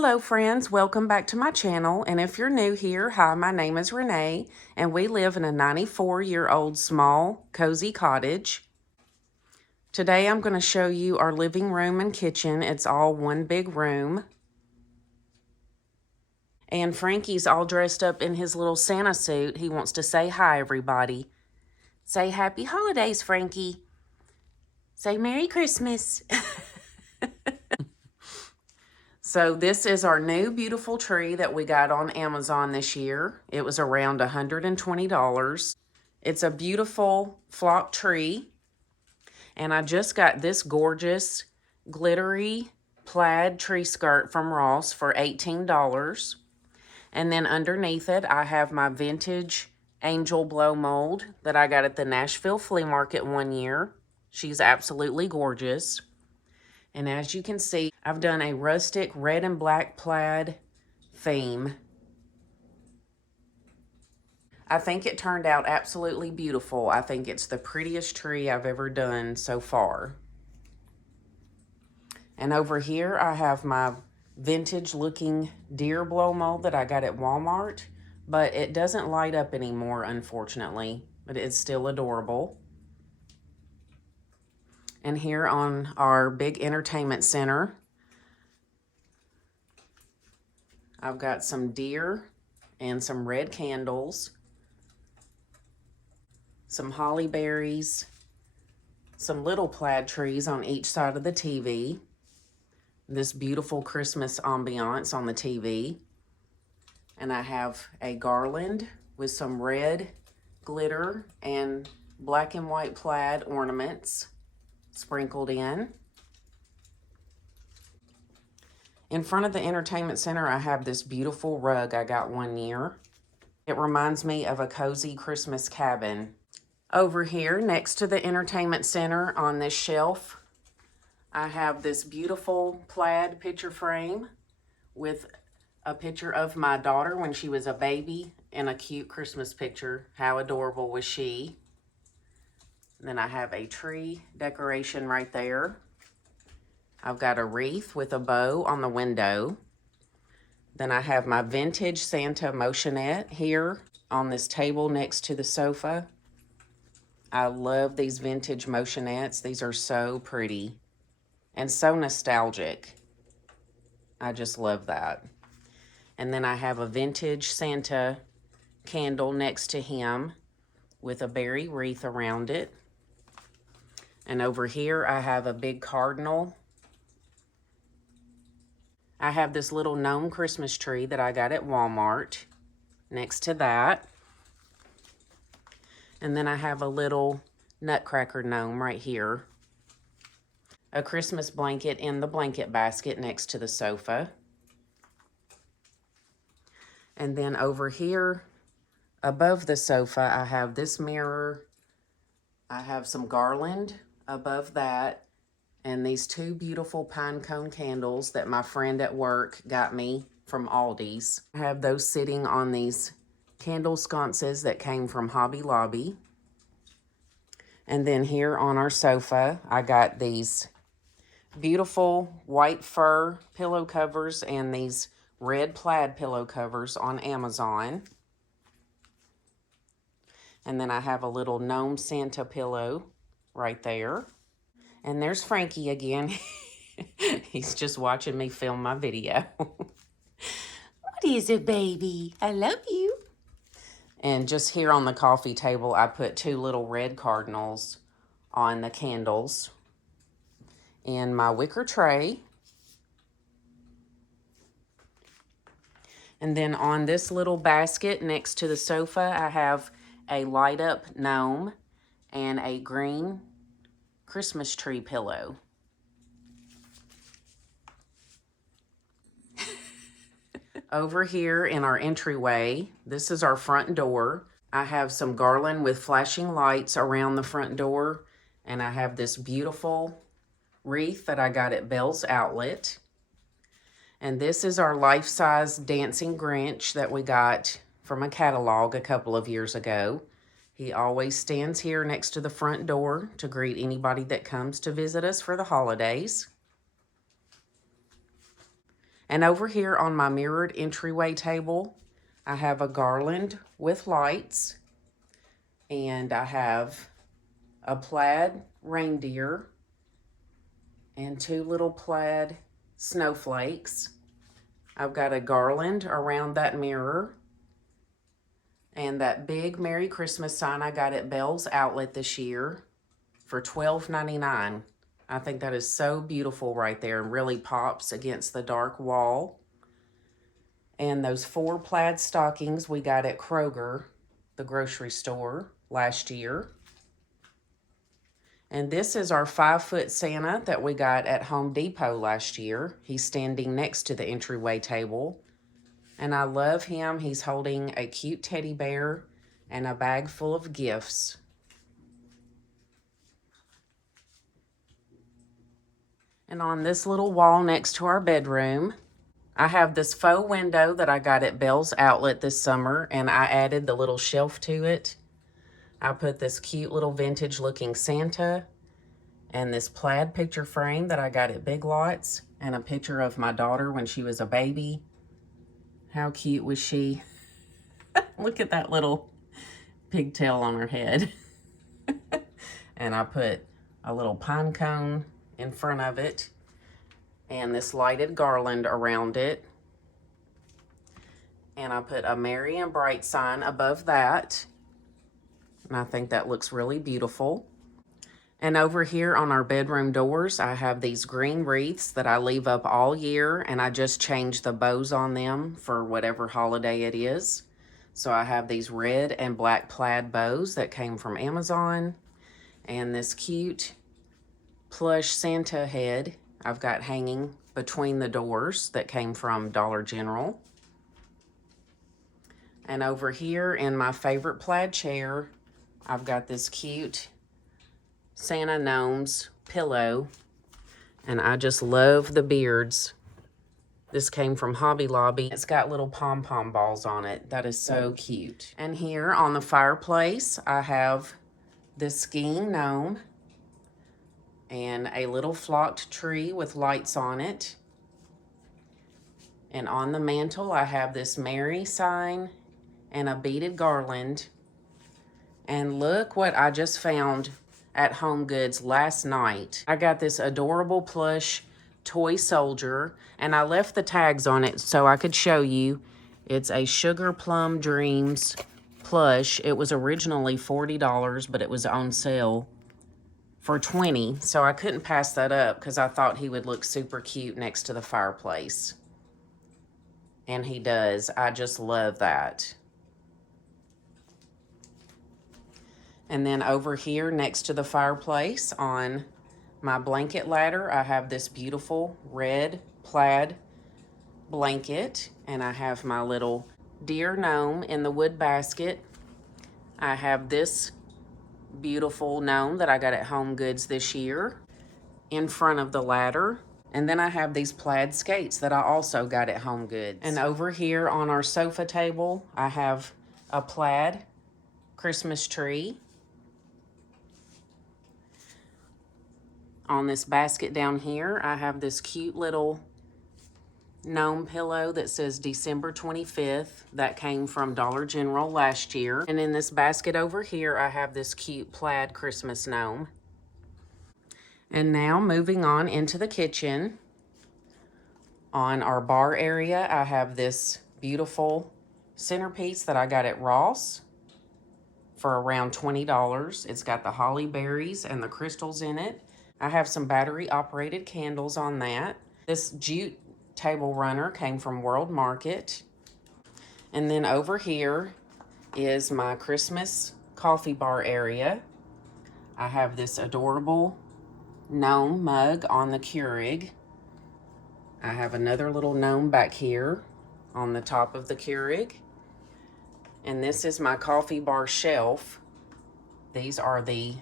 Hello friends, welcome back to my channel, and if you're new here, hi, my name is Renee, and we live in a 94-year-old small, cozy cottage. Today I'm going to show you our living room and kitchen. It's all one big room. And Frankie's all dressed up in his little Santa suit. He wants to say hi, everybody. Say happy holidays, Frankie. Say Merry Christmas. So this is our new beautiful tree that we got on Amazon this year. It was around $120. It's a beautiful flock tree. And I just got this gorgeous glittery plaid tree skirt from Ross for $18. And then underneath it, I have my vintage angel blow mold that I got at the Nashville flea market one year. She's absolutely gorgeous. And as you can see, I've done a rustic red and black plaid theme. I think it turned out absolutely beautiful. I think it's the prettiest tree I've ever done so far. And over here, I have my vintage looking deer blow mold that I got at Walmart, but it doesn't light up anymore, unfortunately, but it's still adorable. And here on our big entertainment center, I've got some deer and some red candles, some holly berries, some little plaid trees on each side of the TV, this beautiful Christmas ambiance on the TV, and I have a garland with some red glitter and black and white plaid ornaments sprinkled in. In front of the entertainment center, I have this beautiful rug I got one year. It reminds me of a cozy Christmas cabin. Over here, next to the entertainment center on this shelf, I have this beautiful plaid picture frame with a picture of my daughter when she was a baby and a cute Christmas picture. How adorable was she? Then I have a tree decoration right there. I've got a wreath with a bow on the window. Then I have my vintage Santa motionette here on this table next to the sofa. I love these vintage motionettes. These are so pretty and so nostalgic. I just love that. And then I have a vintage Santa candle next to him with a berry wreath around it. And over here, I have a big cardinal. I have this little gnome Christmas tree that I got at Walmart next to that. And then I have a little nutcracker gnome right here. A Christmas blanket in the blanket basket next to the sofa. And then over here, above the sofa, I have this mirror. I have some garland above that, and these two beautiful pine cone candles that my friend at work got me from Aldi's. I have those sitting on these candle sconces that came from Hobby Lobby. And then here on our sofa, I got these beautiful white fur pillow covers and these red plaid pillow covers on Amazon. And then I have a little gnome Santa pillow right there. And there's Frankie again. He's just watching me film my video. What is it, baby? I love you. And just here on the coffee table, I put two little red cardinals on the candles in my wicker tray. And then on this little basket next to the sofa, I have a light up gnome and a green Christmas tree pillow. Over here in our entryway, this is our front door. I have some garland with flashing lights around the front door, and I have this beautiful wreath that I got at Bell's Outlet. And this is our life-size dancing Grinch that we got from a catalog a couple of years ago. He always stands here next to the front door to greet anybody that comes to visit us for the holidays. And over here on my mirrored entryway table, I have a garland with lights. And I have a plaid reindeer and 2 little plaid snowflakes. I've got a garland around that mirror. And that big Merry Christmas sign I got at Bell's Outlet this year for $12.99. I think that is so beautiful right there and really pops against the dark wall. And those 4 plaid stockings we got at Kroger, the grocery store, last year. And this is our 5-foot Santa that we got at Home Depot last year. He's standing next to the entryway table. And I love him. He's holding a cute teddy bear and a bag full of gifts. And on this little wall next to our bedroom, I have this faux window that I got at Bell's Outlet this summer, and I added the little shelf to it. I put this cute little vintage looking Santa and this plaid picture frame that I got at Big Lots, and a picture of my daughter when she was a baby. How cute was she? Look at that little pigtail on her head. And I put a little pine cone in front of it and this lighted garland around it. And I put a Merry and Bright sign above that. And I think that looks really beautiful. And over here on our bedroom doors, I have these green wreaths that I leave up all year, and I just change the bows on them for whatever holiday it is. So I have these red and black plaid bows that came from Amazon, and this cute plush Santa head I've got hanging between the doors that came from Dollar General. And over here in my favorite plaid chair, I've got this cute Santa Gnome's pillow, and I just love the beards. This came from Hobby Lobby. It's got little pom-pom balls on it. That is so cute. And here on the fireplace, I have this skiing gnome and a little flocked tree with lights on it. And on the mantle, I have this Merry sign and a beaded garland. And look what I just found at Home Goods last night. I got this adorable plush toy soldier, and I left the tags on it so I could show you. It's a Sugar Plum Dreams plush. It was originally $40, but it was on sale for $20, so I couldn't pass that up because I thought he would look super cute next to the fireplace. And he does. I just love that. And then over here next to the fireplace on my blanket ladder, I have this beautiful red plaid blanket. And I have my little deer gnome in the wood basket. I have this beautiful gnome that I got at Home Goods this year in front of the ladder. And then I have these plaid skates that I also got at Home Goods. And over here on our sofa table, I have a plaid Christmas tree. On this basket down here, I have this cute little gnome pillow that says December 25th. That came from Dollar General last year. And in this basket over here, I have this cute plaid Christmas gnome. And now moving on into the kitchen. On our bar area, I have this beautiful centerpiece that I got at Ross for around $20. It's got the holly berries and the crystals in it. I have some battery operated candles on that. This jute table runner came from World Market. And then over here is my Christmas coffee bar area. I have this adorable gnome mug on the Keurig. I have another little gnome back here on the top of the Keurig. And this is my coffee bar shelf. These are the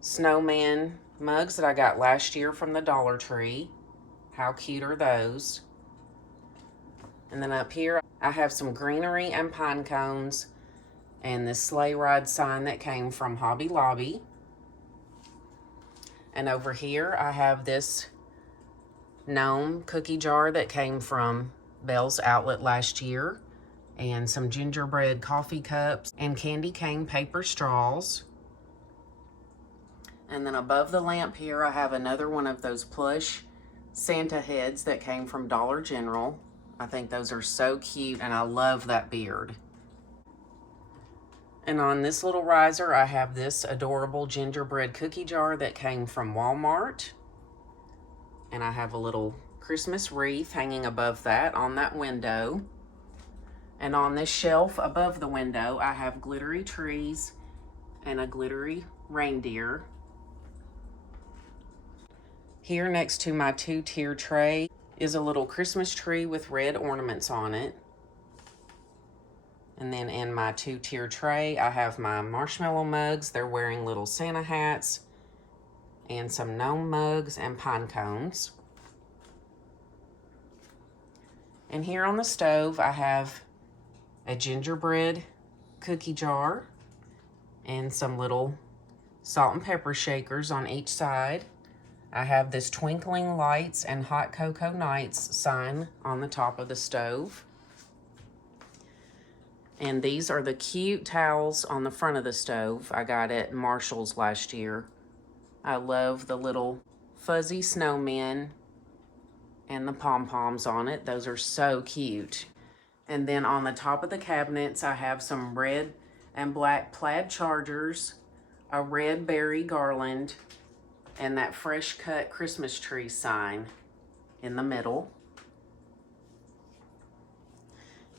snowman mugs that I got last year from the Dollar Tree. How cute are those? And then up here, I have some greenery and pine cones and this sleigh ride sign that came from Hobby Lobby. And over here, I have this gnome cookie jar that came from Bell's Outlet last year, and some gingerbread coffee cups and candy cane paper straws. And then above the lamp here, I have another one of those plush Santa heads that came from Dollar General. I think those are so cute, and I love that beard. And on this little riser, I have this adorable gingerbread cookie jar that came from Walmart. And I have a little Christmas wreath hanging above that on that window. And on this shelf above the window, I have glittery trees and a glittery reindeer. Here next to my 2-tier tray is a little Christmas tree with red ornaments on it. And then in my 2-tier tray, I have my marshmallow mugs. They're wearing little Santa hats, and some gnome mugs and pine cones. And here on the stove, I have a gingerbread cookie jar and some little salt and pepper shakers on each side. I have this twinkling lights and hot cocoa nights sign on the top of the stove. And these are the cute towels on the front of the stove I got at Marshall's last year. I love the little fuzzy snowmen and the pom-poms on it. Those are so cute. And then on the top of the cabinets, I have some red and black plaid chargers, a red berry garland, and that fresh cut Christmas tree sign in the middle.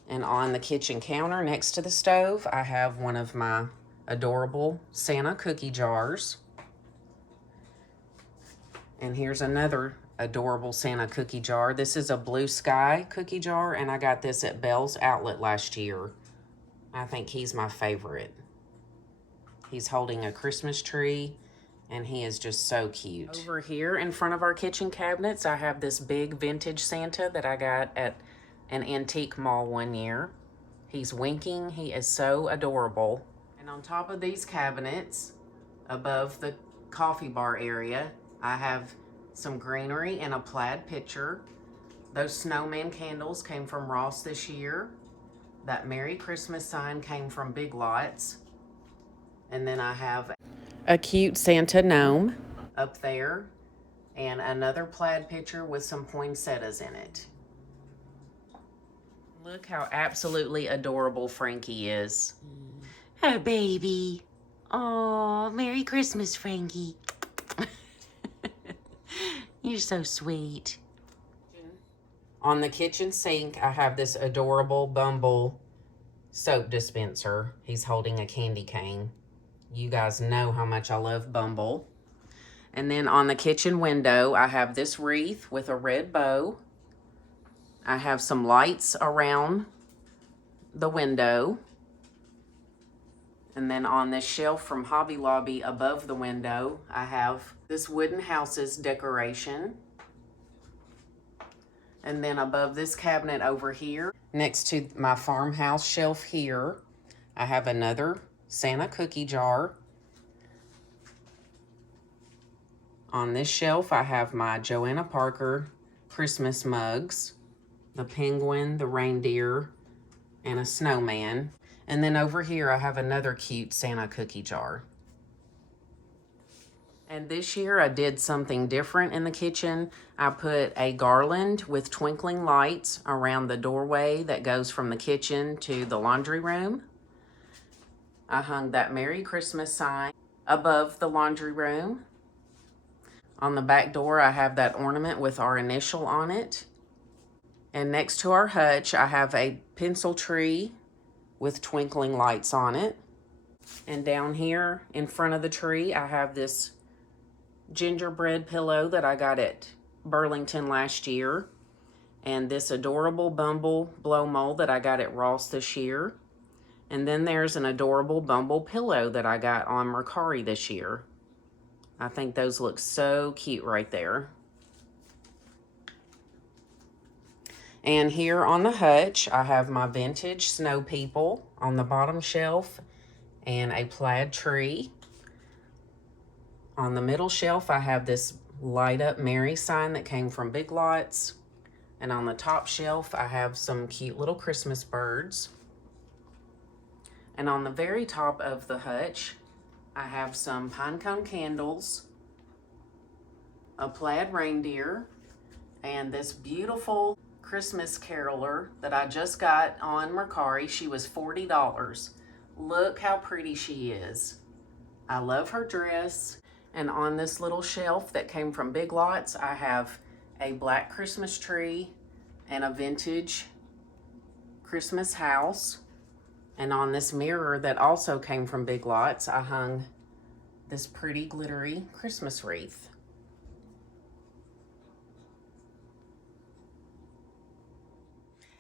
And on the kitchen counter next to the stove, I have one of my adorable Santa cookie jars. And here's another adorable Santa cookie jar. This is a blue sky cookie jar, and I got this at Bell's Outlet last year. I think he's my favorite. He's holding a Christmas tree, and he is just so cute. Over here in front of our kitchen cabinets, I have this big vintage Santa that I got at an antique mall one year. He's winking. He is so adorable. And on top of these cabinets, above the coffee bar area, I have some greenery and a plaid pitcher. Those snowman candles came from Ross this year. That Merry Christmas sign came from Big Lots. And then I have a cute Santa gnome up there and another plaid pitcher with some poinsettias in it. Look how absolutely adorable Frankie is. Oh, baby. Oh, Merry Christmas, Frankie. You're so sweet. On the kitchen sink, I have this adorable Bumble soap dispenser. He's holding a candy cane. You guys know how much I love Bumble. And then on the kitchen window, I have this wreath with a red bow. I have some lights around the window. And then on this shelf from Hobby Lobby above the window, I have this wooden houses decoration. And then above this cabinet over here, next to my farmhouse shelf here, I have another Santa cookie jar. On this shelf, I have my Joanna Parker Christmas mugs, the penguin, the reindeer, and a snowman. And then over here, I have another cute Santa cookie jar. And this year, I did something different in the kitchen. I put a garland with twinkling lights around the doorway that goes from the kitchen to the laundry room. I hung that Merry Christmas sign above the laundry room. On the back door, I have that ornament with our initial on it. And next to our hutch, I have a pencil tree with twinkling lights on it. And down here in front of the tree, I have this gingerbread pillow that I got at Burlington last year. And this adorable Bumble blow mold that I got at Ross this year. And then there's an adorable Bumble pillow that I got on Mercari this year. I think those look so cute right there. And here on the hutch, I have my vintage snow people on the bottom shelf and a plaid tree. On the middle shelf, I have this Light Up Mary sign that came from Big Lots. And on the top shelf, I have some cute little Christmas birds. And on the very top of the hutch, I have some pine cone candles, a plaid reindeer, and this beautiful Christmas caroler that I just got on Mercari. She was $40. Look how pretty she is. I love her dress. And on this little shelf that came from Big Lots, I have a black Christmas tree and a vintage Christmas house. And on this mirror that also came from Big Lots, I hung this pretty glittery Christmas wreath.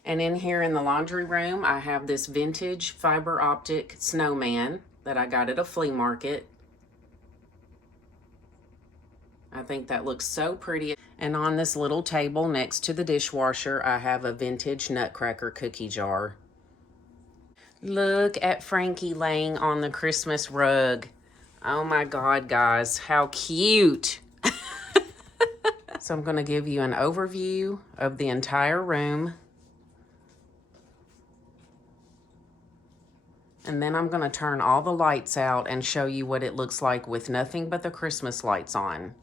And in here in the laundry room, I have this vintage fiber optic snowman that I got at a flea market. I think that looks so pretty. And on this little table next to the dishwasher, I have a vintage Nutcracker cookie jar. Look at Frankie laying on the Christmas rug. Oh my God, guys, how cute. So I'm going to give you an overview of the entire room. And then I'm going to turn all the lights out and show you what it looks like with nothing but the Christmas lights on.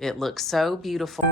It looks so beautiful.